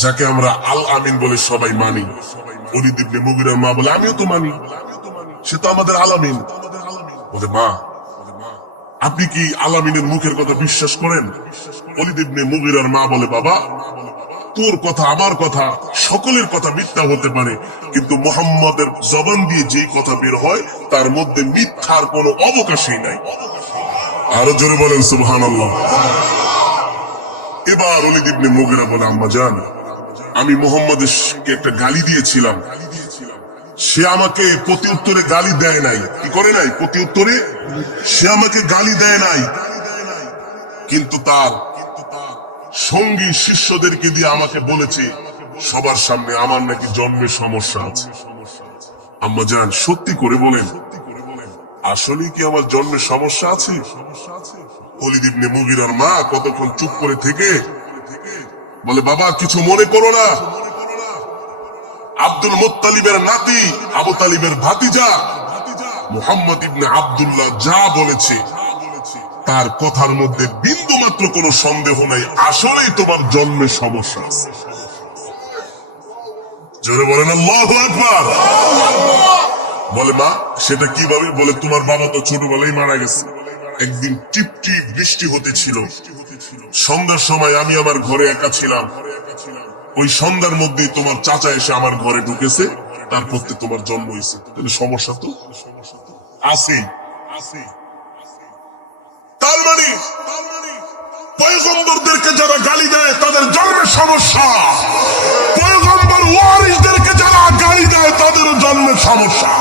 যাকে আমরা আল আমিন বলে সবাই মানি, ওলীদ ইবনে মুগীরার মা বলে আমিও তো মানি, সে তো আমাদের আল আমিন। বলে মা, আপনি কি আল আমিনের মুখের কথা বিশ্বাস করেন? ওলীদ ইবনে মুগীরার মা বলে বাবা, তোর কথা আমার কথা সকলের কথা মিথ্যা হতে পারে, কিন্তু মুহাম্মাদের জবান দিয়ে যে কথা বের হয় তার মধ্যে মিথ্যার কোনো অবকাশই নাই। আরো জোরে বলেন সুবহানাল্লাহ। এবার ওলীদ ইবনে মুগীরা বলে আম্মা জান, আমি মুহাম্মাদকে একটা গালি দিয়েছিলাম, সে আমাকে প্রতি উত্তরে গালি দেয় নাই। কি করে নাই? প্রতি উত্তরে সে আমাকে গালি দেয় নাই, কিন্তু তার সঙ্গী শিষ্যদেরকে দিয়ে আমাকে বলেছে সবার সামনে আমার নাকি জন্মের সমস্যা আছে। আম্মা জান সত্যি করে বলেন, আসলে কি আমার জন্মের সমস্যা আছে? ওলীদ ইবনে মুগীরার মা কতক্ষণ চুপ করে থেকে বলে বাবা কিছু মনে করো না, আব্দুল মুত্তালিবের নাতি আবু তালিবের ভাতিজা মুহাম্মদ ইবনে আব্দুল্লাহ যা বলেছে তার কথার মধ্যে বিন্দু মাত্র কোনো সন্দেহ নাই, আসলেই তোমার জন্মের সমস্যা আছে। জোরে বলেন আল্লাহু আকবার। বলে মা সেটা কিভাবে? বলে তোমার বাবা তো ছোটবেলায় মারা গেছে। একদিন টিপ টিপ বৃষ্টি হতেছিল, সন্ধ্যার সময় আমি আমার ঘরে একা ছিলাম, ওই সন্ধ্যার মধ্যেই তোমার চাচা এসে আমার ঘরে ঢুকেছে, তারপর তোমার জন্ম হয়েছে। তাহলে সমস্যা তো আছে। তার মানে পয়গম্বরদেরকে যারা গালি দেয় তাদের জন্মের সমস্যা, পয়গম্বর ওয়ারিসদেরকে যারা গালি দেয় তাদের জন্মের সমস্যা।